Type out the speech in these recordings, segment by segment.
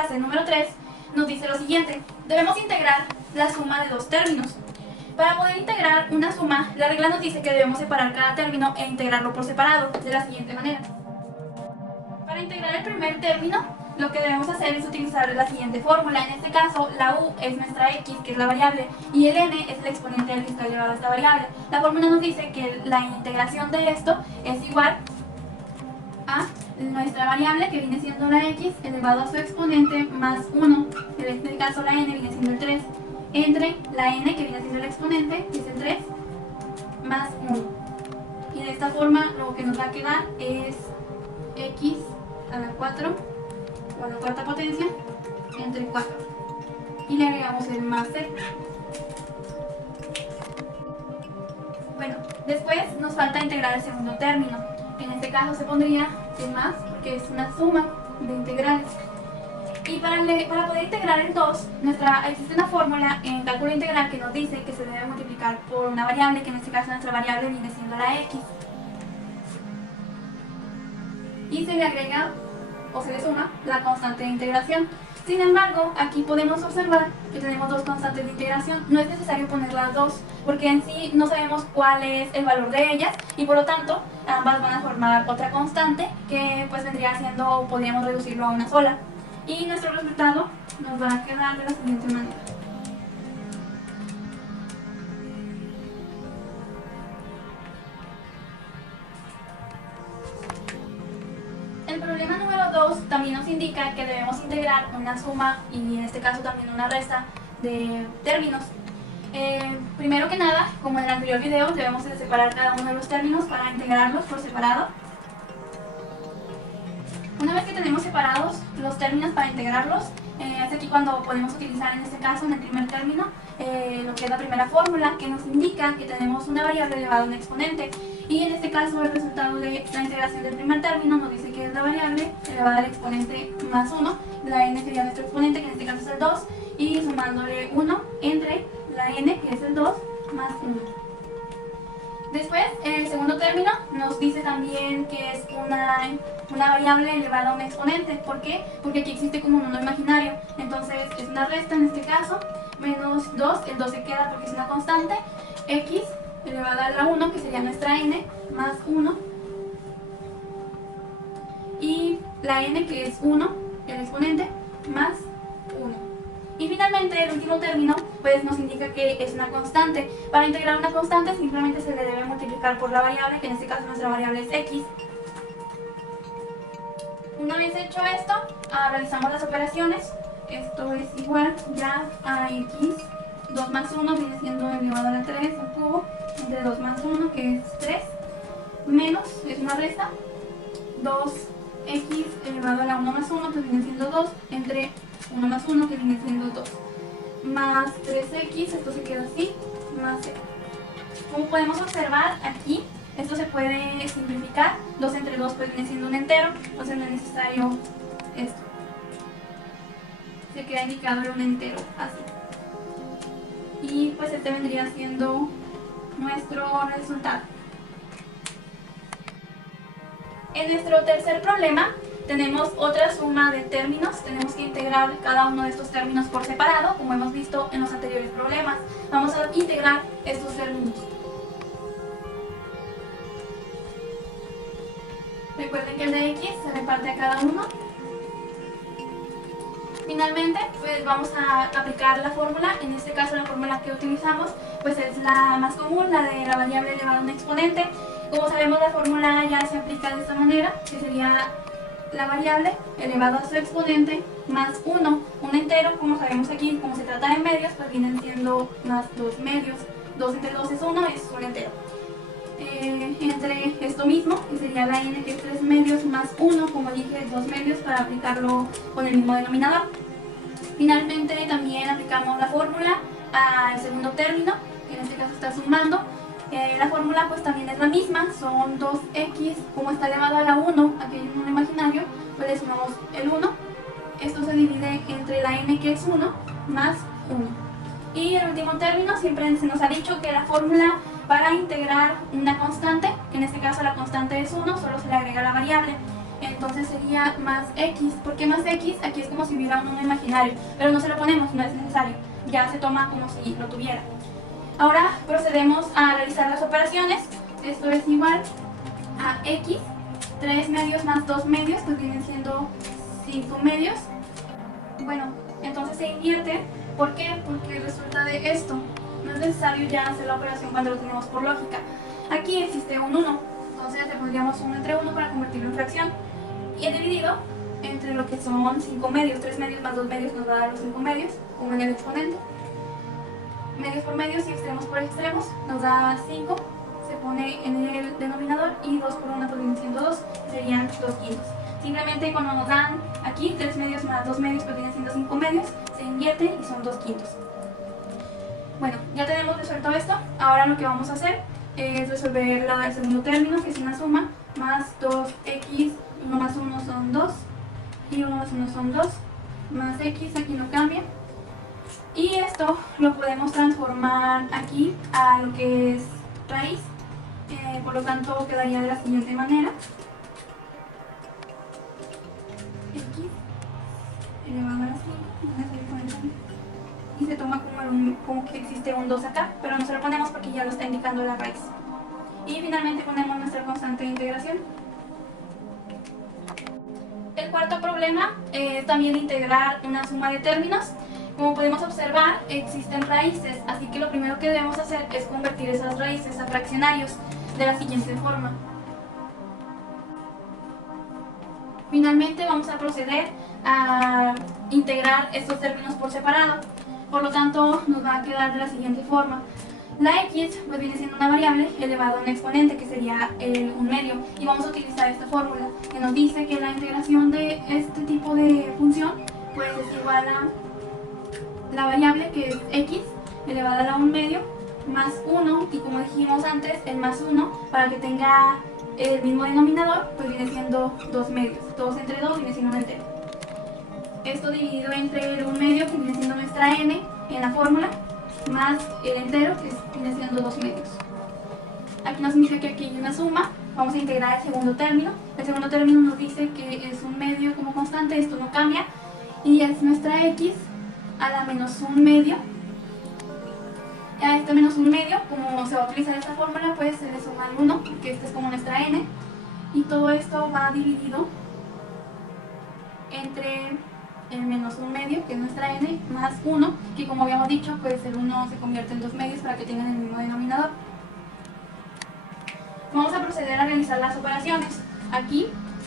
clase número 3 nos dice lo siguiente: debemos integrar la suma de dos términos. Para poder integrar una suma, la regla nos dice que debemos separar cada término e integrarlo por separado, de la siguiente manera. Para integrar el primer término, lo que debemos hacer es utilizar la siguiente fórmula. En este caso, la u es nuestra x, que es la variable, y el n es el exponente al que está elevado a esta variable. La fórmula nos dice que la integración de esto es igual a nuestra variable, que viene siendo la x, elevado a su exponente, más 1, en este caso la n viene siendo el 3, entre la n, que viene siendo el exponente, que es el 3, más 1. Y de esta forma lo que nos va a quedar es x a la 4, o a la cuarta potencia, entre 4. Y le agregamos el más c. Bueno, después nos falta integrar el segundo término. En este caso se pondría el más, porque es una suma de integrales. Y para poder integrar el 2, existe una fórmula en cálculo integral que nos dice que se debe multiplicar por una variable, que en este caso nuestra variable viene siendo la x. Y se le agrega o se le suma la constante de integración. Sin embargo, aquí podemos observar que tenemos dos constantes de integración. No es necesario poner las dos, porque en sí no sabemos cuál es el valor de ellas, y por lo tanto ambas van a formar otra constante que pues vendría siendo, podríamos reducirlo a una sola. Y nuestro resultado nos va a quedar de la siguiente manera. El problema número 2 también nos indica que debemos integrar una suma y en este caso también una resta de términos. Primero que nada, como en el anterior video, debemos de separar cada uno de los términos para integrarlos por separado. Una vez que tenemos separados los términos para integrarlos, es aquí cuando podemos utilizar en este caso, en el primer término, lo que es la primera fórmula, que nos indica que tenemos una variable elevada a un exponente. Y en este caso el resultado de la integración del primer término nos dice que es la variable elevada al exponente más 1, la n sería nuestro exponente, que en este caso es el 2, y sumándole 1 entre la n, que es el 2, más 1. Después, el segundo término nos dice también que es una variable elevada a un exponente. ¿Por qué? Porque aquí existe como un número imaginario. Entonces es una resta en este caso, menos 2, el 2 se queda porque es una constante, x elevada a la 1, que sería nuestra n, más 1, y la n, que es 1, el exponente, más 1. Y finalmente el último término pues nos indica que es una constante. Para integrar una constante simplemente se le debe multiplicar por la variable, que en este caso nuestra variable es x. Una vez hecho esto, realizamos las operaciones. Esto es igual ya a x, 2 más 1 viene siendo elevado a la 3 al cubo, entre 2 más 1, que es 3, menos, es una resta, 2x elevado a la 1 más 1, que viene siendo 2, entre 1 más 1, que viene siendo 2, más 3x, esto se queda así, más c. Como podemos observar aquí, esto se puede simplificar, 2 entre 2 pues viene siendo un entero, entonces no es necesario esto. Se queda indicado en un entero, así. Y pues este vendría siendo nuestro resultado. En nuestro tercer problema tenemos otra suma de términos. Tenemos que integrar cada uno de estos términos por separado, como hemos visto en los anteriores problemas. Vamos a integrar estos términos. Recuerden que el de x se reparte a cada uno. Finalmente, pues vamos a aplicar la fórmula. En este caso la fórmula que utilizamos pues es la más común, la de la variable elevada a un exponente. Como sabemos, la fórmula ya se aplica de esta manera, que sería la variable elevada a su exponente más 1, un entero. Como sabemos aquí, como se trata de medios, pues vienen siendo más 2 medios. 2 entre 2 es 1, es un entero. Entre esto mismo, que sería la n, que es 3 medios, más 1, como dije, 2 medios, para aplicarlo con el mismo denominador. Finalmente también aplicamos la fórmula al segundo término, que en este caso está sumando. La fórmula pues también es la misma, son 2x, como está elevado a la 1, aquí hay un número imaginario, pues le sumamos el 1. Esto se divide entre la n, que es 1, más 1. Y el último término, siempre se nos ha dicho que la fórmula para integrar una constante, que en este caso la constante es 1, solo se le agrega la variable. entonces sería más x. ¿Por qué más x? Aquí es como si hubiera un número imaginario, pero no se lo ponemos, no es necesario, ya se toma como si lo tuviera. Ahora procedemos a realizar las operaciones. Esto es igual a x, 3 medios más 2 medios, pues vienen siendo 5 medios. Bueno, entonces se invierte. ¿Por qué? Porque resulta de esto. No es necesario ya hacer la operación cuando lo tenemos por lógica. Aquí existe un 1, entonces le pondríamos 1 entre 1 para convertirlo en fracción. Y el dividido entre lo que son 5 medios. 3 medios más 2 medios nos va a dar los 5 medios, como en el exponente. Medios por medios y extremos por extremos nos da 5, se pone en el denominador, y 2 por 1 pues viene siendo 2, serían 2 quintos. Simplemente cuando nos dan aquí 3 medios más 2 medios pues vienen siendo 5 medios, se invierte y son 2 quintos. Bueno, ya tenemos resuelto esto. Ahora lo que vamos a hacer es resolver el segundo término, que es una suma, más 2x, 1 más 1 son 2, y 1 más 1 son 2, más x, aquí no cambia. Y esto lo podemos transformar aquí a lo que es raíz, por lo tanto quedaría de la siguiente manera: x elevado a la 5, y se toma como que existe un 2 acá, pero no se lo ponemos porque ya lo está indicando la raíz. Y finalmente ponemos nuestra constante de integración. El cuarto problema es también integrar una suma de términos. Como podemos observar, existen raíces, así que lo primero que debemos hacer es convertir esas raíces a fraccionarios de la siguiente forma. Finalmente vamos a proceder a integrar estos términos por separado. Por lo tanto, nos va a quedar de la siguiente forma. La x pues viene siendo una variable elevada a un exponente, que sería el 1/2, y vamos a utilizar esta fórmula que nos dice que la integración de este tipo de función pues es igual a la variable, que es x elevada a la 1/2 más 1, y como dijimos antes, el más 1, para que tenga el mismo denominador, pues viene siendo 2 medios. 2 entre 2 viene siendo un entero. Esto dividido entre el 1/2, que viene siendo nuestra n en la fórmula, más el entero, que viene siendo 2 medios. Aquí nos significa que aquí hay una suma. Vamos a integrar el segundo término. El segundo término nos dice que es 1/2 como constante, esto no cambia, y es nuestra x a la menos 1/2. A este menos 1/2, como se va a utilizar esta fórmula, pues se le suma el 1, porque esta es como nuestra n, y todo esto va dividido entre el menos 1/2, que es nuestra n, más 1, que como habíamos dicho, pues el 1 se convierte en 2 medios para que tengan el mismo denominador. Vamos a proceder a realizar las operaciones. Aquí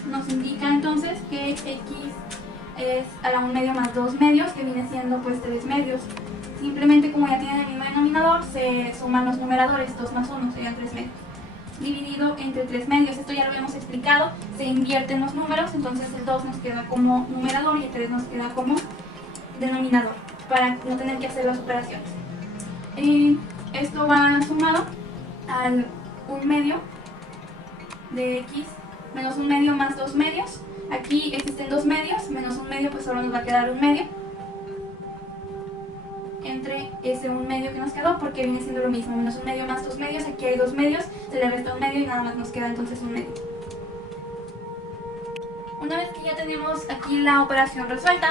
nos indica entonces que x es a la 1/2 más 2 medios, que viene siendo pues 3 medios. Simplemente, como ya tienen el mismo denominador, se suman los numeradores, 2 más 1 serían 3 medios, dividido entre 3 medios. Esto ya lo habíamos explicado, se invierten los números, entonces el 2 nos queda como numerador y el 3 nos queda como denominador, para no tener que hacer las operaciones. Y esto va sumado al 1/2 de x menos 1/2 más 2 medios. Aquí existen 2 medios, menos 1/2 pues solo nos va a quedar 1/2 entre ese 1/2 que nos quedó, porque viene siendo lo mismo, menos 1/2 más 2 medios. Aquí hay 2 medios, se le resta 1/2 y nada más nos queda entonces 1/2. Una vez que ya tenemos aquí la operación resuelta,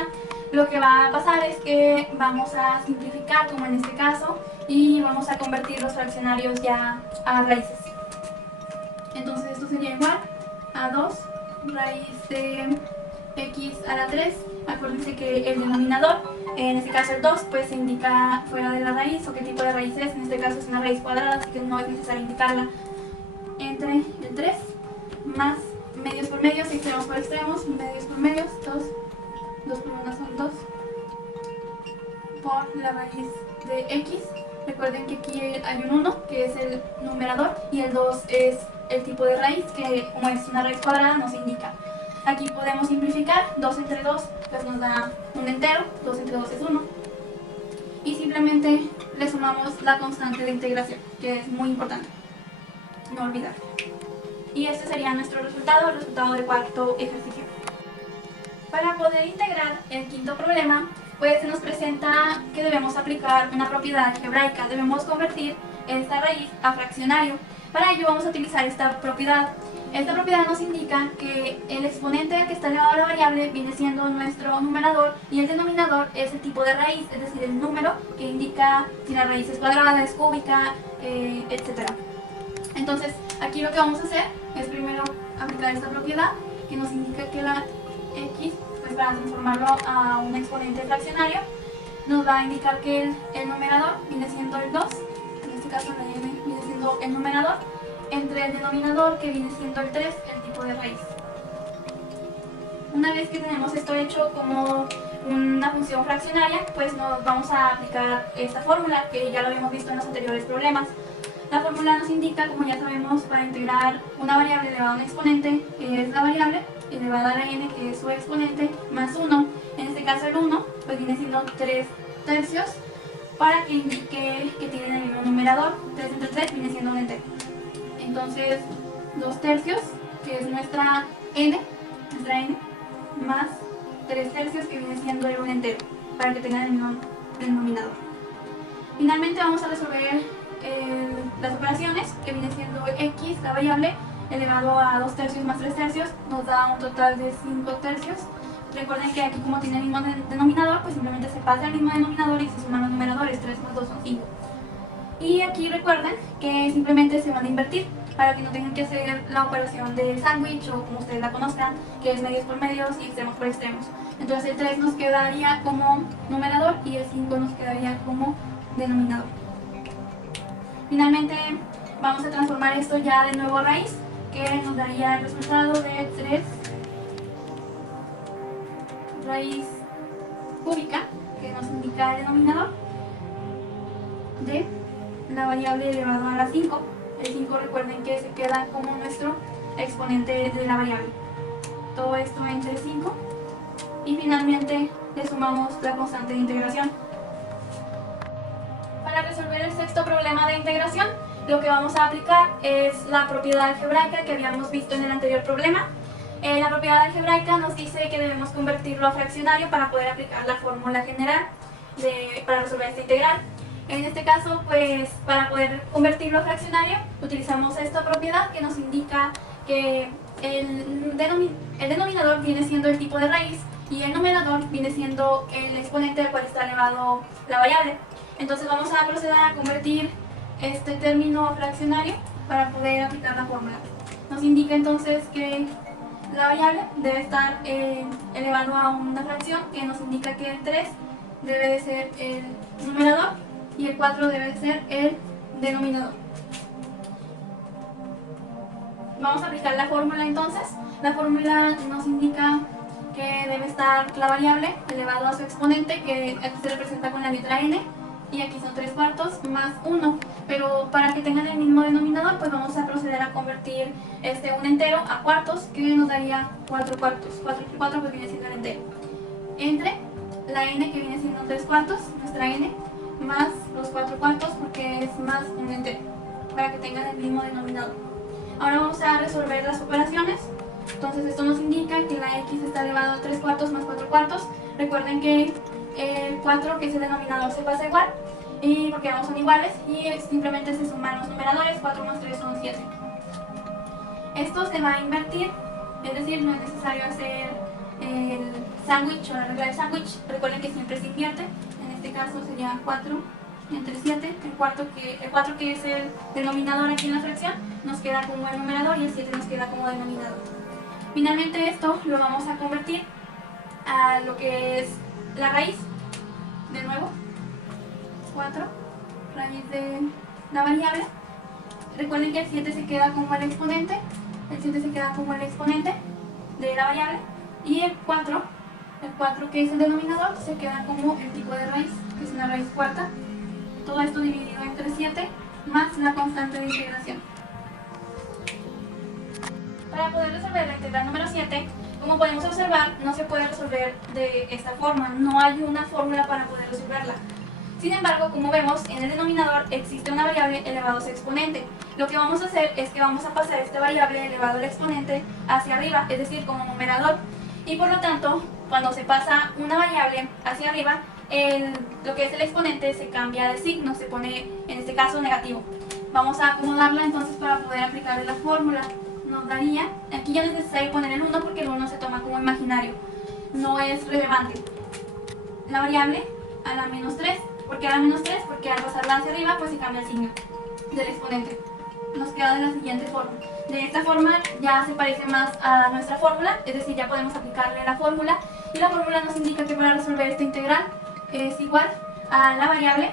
lo que va a pasar es que vamos a simplificar, como en este caso, y vamos a convertir los fraccionarios ya a raíces. Entonces esto sería igual a 2 raíz de x a la 3. Acuérdense que el denominador, en este caso el 2, pues se indica fuera de la raíz, o qué tipo de raíz es. En este caso es una raíz cuadrada, así que no es necesario indicarla. Entre el 3 más medios por medios, extremos por extremos, medios por medios, 2 por 1 son 2, por la raíz de x. Recuerden que aquí hay un 1, que es el numerador, y el 2 es el tipo de raíz, que como es una raíz cuadrada nos indica. Aquí podemos simplificar, 2 entre 2 pues nos da un entero, 2 entre 2 es 1, y simplemente le sumamos la constante de integración, que es muy importante, no olvidar. Y este sería nuestro resultado, el resultado del cuarto ejercicio. Para poder integrar el quinto problema, pues se nos presenta que debemos aplicar una propiedad algebraica. Debemos convertir esta raíz a fraccionario. Para ello vamos a utilizar esta propiedad. Esta propiedad nos indica que el exponente al que está elevado a la variable viene siendo nuestro numerador y el denominador es el tipo de raíz, es decir, el número que indica si la raíz es cuadrada, es cúbica, etc. Entonces, aquí lo que vamos a hacer es primero aplicar esta propiedad que nos indica que la x, pues para transformarlo a un exponente fraccionario, nos va a indicar que el numerador viene siendo el 2, en este caso la m viene siendo el numerador, entre el denominador que viene siendo el 3, el tipo de raíz. Una vez que tenemos esto hecho como una función fraccionaria, pues nos vamos a aplicar esta fórmula que ya lo habíamos visto en los anteriores problemas. La fórmula nos indica, como ya sabemos, para integrar una variable elevada a un exponente, que es la variable, elevada a la n, que es su exponente, más 1, en este caso el 1, pues viene siendo 3 tercios, para que indique que tienen el mismo numerador. 3 entre 3 viene siendo un entero. Entonces, 2 tercios, que es nuestra n, más 3 tercios, que viene siendo el 1 entero, para que tengan el mismo denominador. Finalmente vamos a resolver las operaciones, que viene siendo x, la variable, elevado a 2 tercios más 3 tercios, nos da un total de 5 tercios. Recuerden que aquí, como tiene el mismo denominador, pues simplemente se pasa el mismo denominador y se suman los numeradores, 3 más 2 son 5. Y aquí recuerden que simplemente se van a invertir para que no tengan que hacer la operación del sándwich, o como ustedes la conozcan, que es medios por medios y extremos por extremos. Entonces el 3 nos quedaría como numerador y el 5 nos quedaría como denominador. Finalmente vamos a transformar esto ya de nuevo a raíz, que nos daría el resultado de 3 raíz cúbica, que nos indica el denominador, de la variable elevada a la 5. El 5, recuerden que se queda como nuestro exponente de la variable. Todo esto entre 5 y finalmente le sumamos la constante de integración. Para resolver el sexto problema de integración, lo que vamos a aplicar es la propiedad algebraica que habíamos visto en el anterior problema. La propiedad algebraica nos dice que debemos convertirlo a fraccionario para poder aplicar la fórmula general para resolver esta integral. En este caso, pues para poder convertirlo a fraccionario, utilizamos esta propiedad que nos indica que el denominador viene siendo el tipo de raíz y el numerador viene siendo el exponente al cual está elevado la variable. Entonces vamos a proceder a convertir este término a fraccionario para poder aplicar la fórmula. Nos indica entonces que la variable debe estar elevado a una fracción, que nos indica que el 3 debe de ser el numerador y el 4 debe ser el denominador. Vamos a aplicar la fórmula entonces. La fórmula nos indica que debe estar la variable elevado a su exponente, que aquí se representa con la letra n, y aquí son 3 cuartos más 1, pero para que tengan el mismo denominador, pues vamos a proceder a convertir un entero a cuartos, que nos daría 4 cuartos. 4 por 4 pues viene siendo el entero, entre la n, que viene siendo 3 cuartos, nuestra n, más los 4 cuartos, porque es más un entero, para que tengan el mismo denominador. Ahora vamos a resolver las operaciones. Entonces esto nos indica que la x está elevado a 3 cuartos más 4 cuartos. Recuerden que el 4, que es el denominador, se pasa igual, y porque ambos son iguales, y simplemente se suman los numeradores. 4 más 3 son 7. Esto se va a invertir, es decir, no es necesario hacer el sándwich o la regla del sándwich. Recuerden que siempre se invierte. En este caso sería 4 entre 7, el 4 que es el denominador aquí en la fracción, nos queda como el numerador y el 7 nos queda como denominador. Finalmente esto lo vamos a convertir a lo que es la raíz. De nuevo, 4 raíz de la variable. Recuerden que el 7 se queda como el exponente, de la variable, y el 4 que es el denominador, se queda como el tipo de raíz, que es una raíz cuarta. Todo esto dividido entre 7 más la constante de integración. Para poder resolver la integral número 7, como podemos observar, no se puede resolver de esta forma, no hay una fórmula para poder resolverla. Sin embargo, como vemos, en el denominador existe una variable elevado a su exponente. Lo que vamos a hacer es que vamos a pasar esta variable elevado al exponente hacia arriba, es decir, como numerador. Y por lo tanto, cuando se pasa una variable hacia arriba, lo que es el exponente se cambia de signo, se pone en este caso negativo. Vamos a acomodarla entonces para poder aplicarle la fórmula. nos daría, aquí ya no es necesario poner el 1 porque el 1 se toma como imaginario, no es relevante. La variable a la menos 3, ¿por qué a la menos 3? Porque al pasarla hacia arriba pues se cambia el signo del exponente. Nos queda de la siguiente forma. De esta forma ya se parece más a nuestra fórmula, es decir, ya podemos aplicarle la fórmula y la fórmula nos indica que para resolver esta integral es igual a la variable,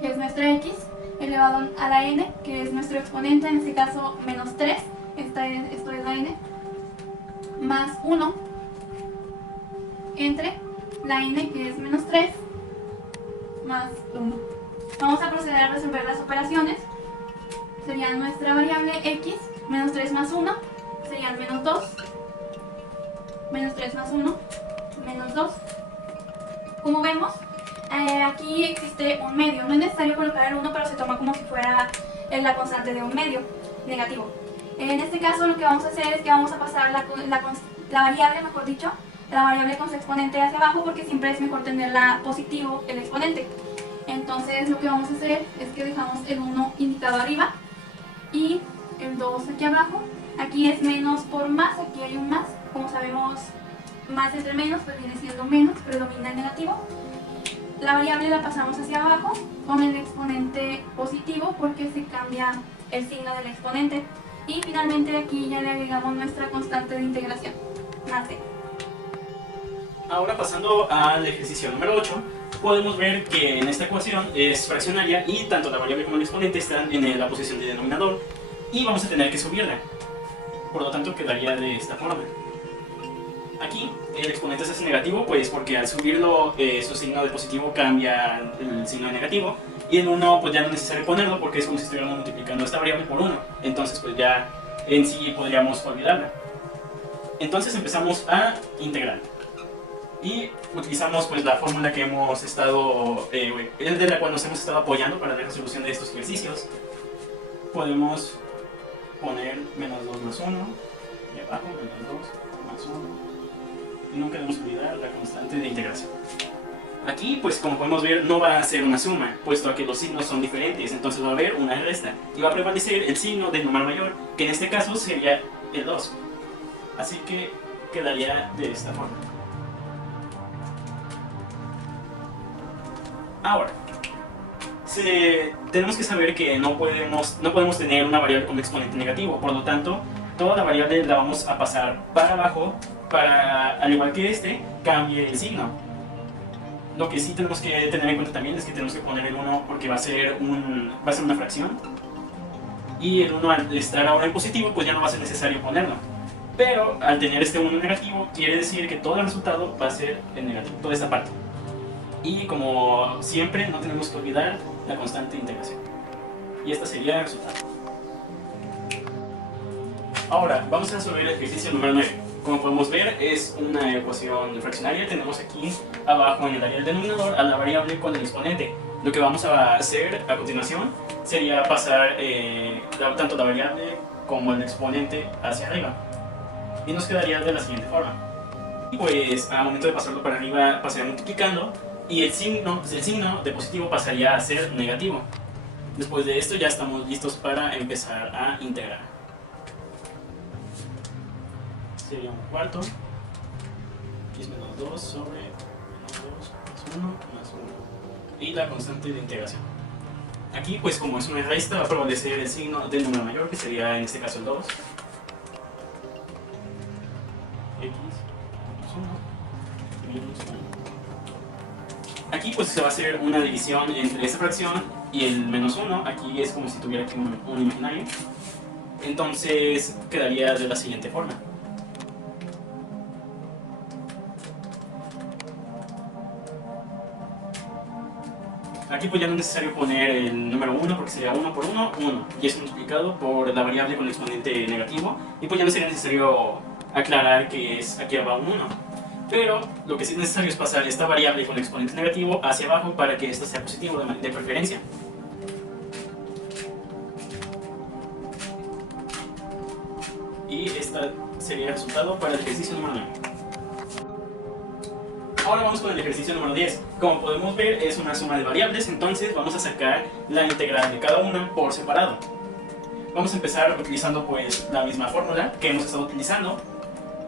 que es nuestra x, elevado a la n, que es nuestro exponente, en este caso menos 3, esto es la n, más 1, entre la n, que es menos 3, más 1. Vamos a proceder a resolver las operaciones. Sería nuestra variable x, menos 3 más 1, serían menos 2, menos 3 más 1, menos 2. Como vemos, aquí existe un medio, no es necesario colocar el 1, pero se toma como si fuera la constante de un medio negativo. En este caso lo que vamos a hacer es que vamos a pasar la variable, mejor dicho, la variable con su exponente hacia abajo, porque siempre es mejor tenerla positivo el exponente. Entonces lo que vamos a hacer es que dejamos el 1 indicado arriba y el 2 aquí abajo. Aquí es menos por más, aquí hay un más. Como sabemos, más entre menos pues viene siendo menos, predomina el negativo. La variable la pasamos hacia abajo con el exponente positivo porque se cambia el signo del exponente. Y finalmente aquí ya le agregamos nuestra constante de integración, más d. Ahora pasando al ejercicio número 8, podemos ver que en esta ecuación es fraccionaria y tanto la variable como el exponente están en la posición de denominador y vamos a tener que subirla. Por lo tanto quedaría de esta forma. Aquí el exponente se hace negativo pues porque al subirlo su signo de positivo cambia el signo de negativo, y el 1 pues ya no es necesario ponerlo porque es como si estuviéramos multiplicando esta variable por 1, entonces pues ya en sí podríamos olvidarla. Entonces empezamos a integrar y utilizamos pues la fórmula que hemos estado, de la cual nos hemos estado apoyando para la resolución de estos ejercicios. Podemos poner menos 2 más 1 y abajo menos 2 más 1, y nunca debemos olvidar la constante de integración. Aquí pues como podemos ver no va a ser una suma, puesto a que los signos son diferentes, entonces va a haber una resta y va a prevalecer el signo del número mayor, que en este caso sería el 2, así que quedaría de esta forma. Ahora, tenemos que saber que no podemos tener una variable con exponente negativo, por lo tanto, toda la variable la vamos a pasar para abajo para, al igual que este, cambie el signo. Lo que sí tenemos que tener en cuenta también es que tenemos que poner el 1 porque va a ser una fracción, y el 1 al estar ahora en positivo pues ya no va a ser necesario ponerlo. Pero al tener este 1 negativo quiere decir que todo el resultado va a ser en negativo, toda esta parte. Y como siempre no tenemos que olvidar la constante de integración. Y esta sería el resultado. Ahora vamos a resolver el ejercicio número 9. Como podemos ver es una ecuación fraccionaria. Tenemos aquí abajo en el área del denominador a la variable con el exponente. Lo que vamos a hacer a continuación sería pasar tanto la variable como el exponente hacia arriba. Y nos quedaría de la siguiente forma. Y pues al momento de pasarlo para arriba pasaría multiplicando, y el signo de positivo pasaría a ser negativo. Después de esto ya estamos listos para empezar a integrar. Sería un cuarto, y es menos 2 sobre menos 2 más 1 más 1, y la constante de integración. Aquí pues como es una resta va a prevalecer el signo del número mayor, que sería en este caso el 2. X menos 1 menos 1. Aquí pues se va a hacer una división entre esta fracción y el menos 1. Aquí es como si tuviera aquí un imaginario. Entonces quedaría de la siguiente forma. Aquí pues ya no es necesario poner el número 1 porque sería 1 por 1, 1. Y es multiplicado por la variable con el exponente negativo. Y pues ya no sería necesario aclarar que aquí va un 1. Pero lo que sí es necesario es pasar esta variable con el exponente negativo hacia abajo para que esto sea positivo de preferencia. Y este sería el resultado para el ejercicio número 9. Ahora vamos con el ejercicio número 10. Como podemos ver es una suma de variables, entonces vamos a sacar la integral de cada una por separado. Vamos a empezar utilizando pues la misma fórmula que hemos estado utilizando.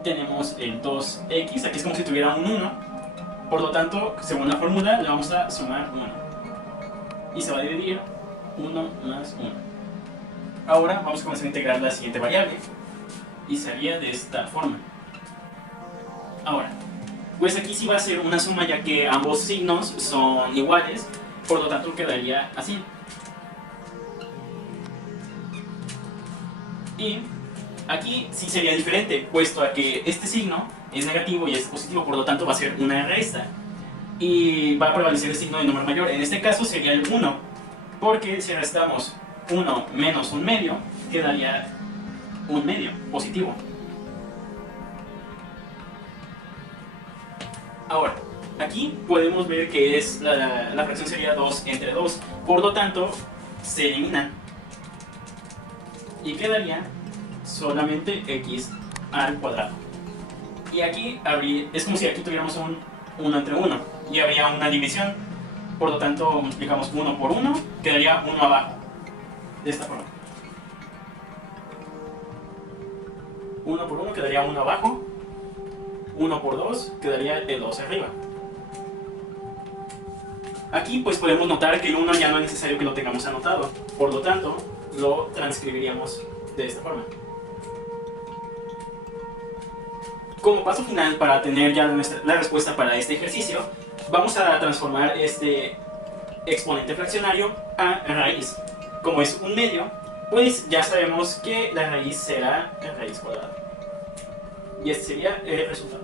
Tenemos el 2x, aquí es como si tuviera un 1. Por lo tanto, según la fórmula, le vamos a sumar 1. Y se va a dividir 1 más 1. Ahora vamos a comenzar a integrar la siguiente variable. Y sería de esta forma. Ahora, pues aquí sí va a ser una suma ya que ambos signos son iguales. Por lo tanto, quedaría así. Y aquí sí sería diferente, puesto a que este signo es negativo y este positivo, por lo tanto va a ser una resta. Y va a prevalecer el signo de número mayor. En este caso sería el 1, porque si restamos 1 menos un medio, quedaría un medio positivo. Ahora, aquí podemos ver que es la fracción sería 2 entre 2, por lo tanto se eliminan. Y quedaría solamente x al cuadrado. Y aquí es como si aquí tuviéramos un 1 entre 1 y habría una división. Por lo tanto, multiplicamos 1 por 1, quedaría 1 abajo. De esta forma. 1 por 1 quedaría 1 abajo. 1 por 2 quedaría el 2 arriba. Aquí pues podemos notar que el 1 ya no es necesario que lo tengamos anotado. Por lo tanto, lo transcribiríamos de esta forma. Como paso final para tener ya la respuesta para este ejercicio, vamos a transformar este exponente fraccionario a raíz. Como es un medio, pues ya sabemos que la raíz será la raíz cuadrada. Y este sería el resultado.